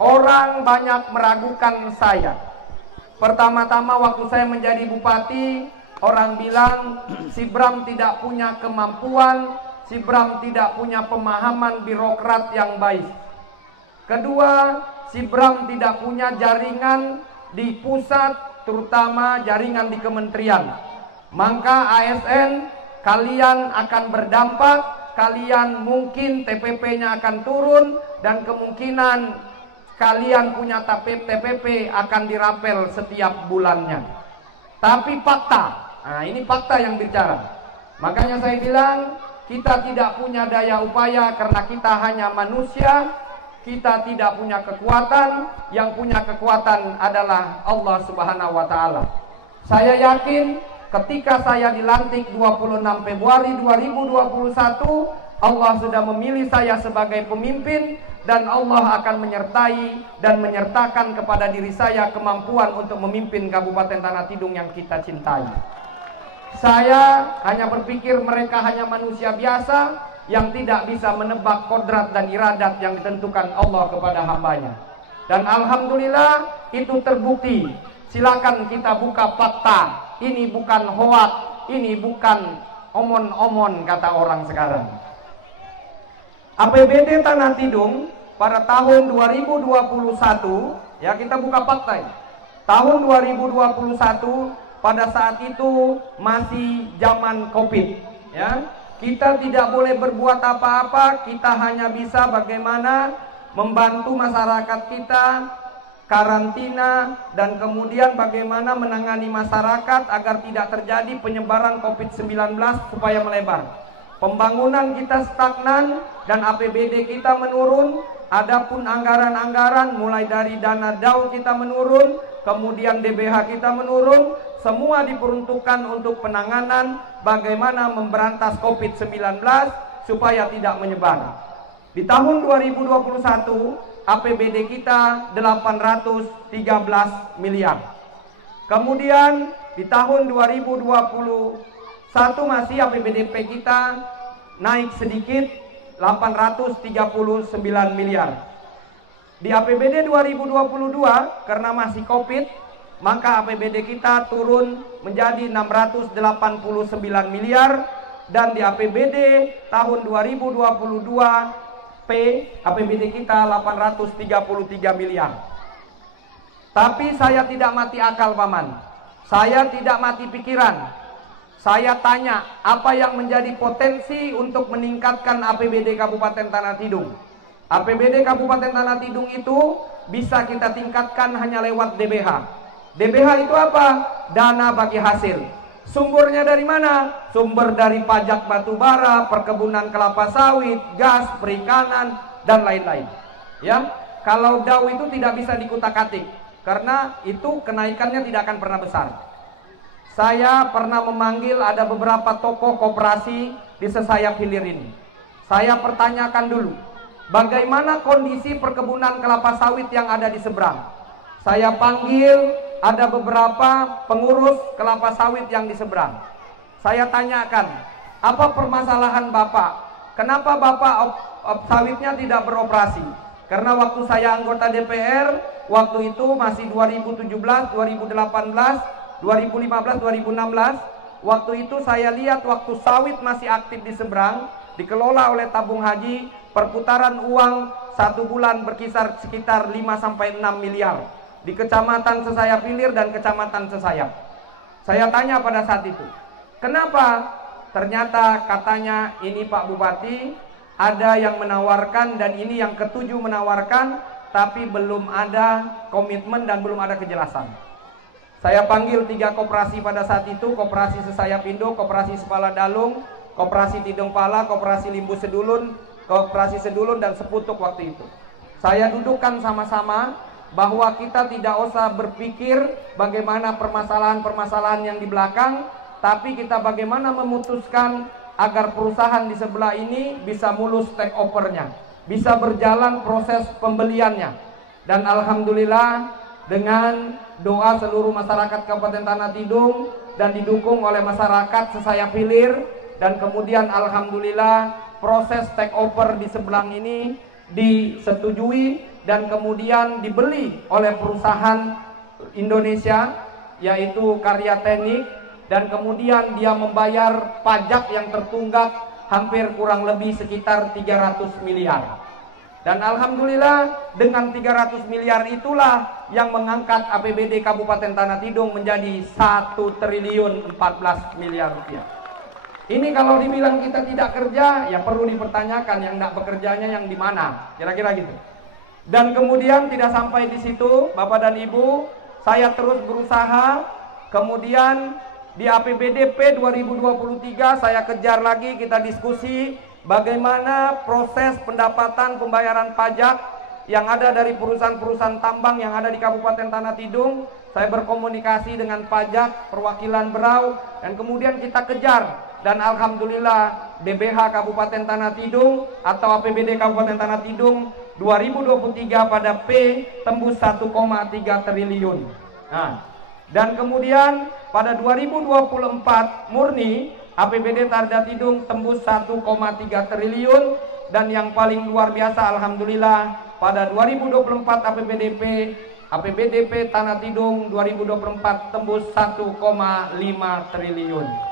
orang banyak meragukan saya. Pertama-tama waktu saya menjadi bupati, orang bilang si Bram tidak punya kemampuan, si Bram tidak punya pemahaman birokrat yang baik. Kedua, si Bram tidak punya jaringan di pusat, terutama jaringan di kementerian. Maka ASN kalian akan berdampak, kalian mungkin TPP-nya akan turun, dan kemungkinan kalian punya TPP akan dirapel setiap bulannya. Tapi fakta, nah ini fakta yang bicara. Makanya saya bilang kita tidak punya daya upaya karena kita hanya manusia. Kita tidak punya kekuatan, yang punya kekuatan adalah Allah Subhanahu wa Ta'ala. Saya yakin ketika saya dilantik 26 Februari 2021, Allah sudah memilih saya sebagai pemimpin, dan Allah akan menyertai dan menyertakan kepada diri saya kemampuan untuk memimpin Kabupaten Tanah Tidung yang kita cintai. Saya hanya berpikir mereka hanya manusia biasa yang tidak bisa menebak kodrat dan iradat yang ditentukan Allah kepada hambanya. Dan alhamdulillah itu terbukti. Silakan kita buka fakta. Ini bukan hoak, ini bukan omon-omon kata orang sekarang. APBD Tanah Tidung pada tahun 2021, ya kita buka fakta ya. Tahun 2021 pada saat itu masih zaman Covid, ya. Kita tidak boleh berbuat apa-apa, kita hanya bisa bagaimana membantu masyarakat kita karantina, dan kemudian bagaimana menangani masyarakat agar tidak terjadi penyebaran COVID-19 supaya melebar. Pembangunan kita stagnan dan APBD kita menurun. Adapun anggaran-anggaran mulai dari dana DAU kita menurun, kemudian DBH kita menurun, semua diperuntukkan untuk penanganan bagaimana memberantas COVID-19 supaya tidak menyebar. Di tahun 2021 APBD kita 813 miliar. Kemudian di tahun 2021 masih APBDP kita naik sedikit 839 miliar. Di APBD 2022 karena masih Covid, maka APBD kita turun menjadi 689 miliar, dan di APBD tahun 2022 APBD kita 833 miliar. Tapi saya tidak mati akal, Paman. Saya tidak mati pikiran. Saya tanya, apa yang menjadi potensi untuk meningkatkan APBD Kabupaten Tanah Tidung? APBD Kabupaten Tanah Tidung itu bisa kita tingkatkan hanya lewat DBH. DBH itu apa? Dana bagi hasil. Sumbernya dari mana? Sumber dari pajak batubara, perkebunan kelapa sawit, gas, perikanan, dan lain-lain. Ya, kalau DAU itu tidak bisa dikutak-atik, karena itu kenaikannya tidak akan pernah besar. Saya pernah memanggil ada beberapa tokoh koperasi di sesayap hilir ini. Saya pertanyakan dulu, bagaimana kondisi perkebunan kelapa sawit yang ada di seberang. Saya panggil ada beberapa pengurus kelapa sawit yang di seberang. Saya tanyakan, apa permasalahan Bapak? Kenapa Bapak sawitnya tidak beroperasi? Karena waktu saya anggota DPR, waktu itu masih 2017, 2018, 2015, 2016, waktu itu saya lihat waktu sawit masih aktif di seberang, dikelola oleh tabung haji, perputaran uang 1 bulan berkisar sekitar 5-6 miliar di kecamatan Sesayap Hilir dan kecamatan Sesayap. Saya tanya pada saat itu, kenapa? Ternyata katanya ini Pak Bupati, ada yang menawarkan dan ini yang ketujuh menawarkan, tapi belum ada komitmen dan belum ada kejelasan. Saya panggil 3 koperasi pada saat itu, Koperasi Sesayap Indo, Koperasi Sepala Dalung, Koperasi Tidung Pala, Koperasi Limbu Sedulun, Koperasi Sedulun, dan Seputuk waktu itu. Saya dudukkan sama-sama bahwa kita tidak usah berpikir bagaimana permasalahan-permasalahan yang di belakang, tapi kita bagaimana memutuskan agar perusahaan di sebelah ini bisa mulus take over-nya, bisa berjalan proses pembeliannya. Dan alhamdulillah dengan doa seluruh masyarakat Kabupaten Tanah Tidung dan didukung oleh masyarakat Sesayap Hilir, dan kemudian alhamdulillah proses take over di sebelah ini disetujui dan kemudian dibeli oleh perusahaan Indonesia yaitu Karya Teknik, dan kemudian dia membayar pajak yang tertunggak hampir kurang lebih sekitar 300 miliar. Dan alhamdulillah dengan 300 miliar itulah yang mengangkat APBD Kabupaten Tanah Tidung menjadi 1 triliun 14 miliar rupiah. Ini kalau dibilang kita tidak kerja, ya perlu dipertanyakan yang tidak bekerjanya yang di mana, kira-kira gitu. Dan kemudian tidak sampai di situ, Bapak dan Ibu, saya terus berusaha. Kemudian di APBDP 2023 saya kejar lagi, kita diskusi bagaimana proses pendapatan pembayaran pajak yang ada dari perusahaan-perusahaan tambang yang ada di Kabupaten Tanah Tidung. Saya berkomunikasi dengan pajak perwakilan Berau dan kemudian kita kejar. Dan alhamdulillah DBH Kabupaten Tanah Tidung atau APBD Kabupaten Tanah Tidung 2023 pada P tembus 1,3 triliun. Nah, dan kemudian pada 2024 murni APBD Tanah Tidung tembus 1,3 triliun, dan yang paling luar biasa alhamdulillah pada 2024 APBDP Tanah Tidung 2024 tembus 1,5 triliun.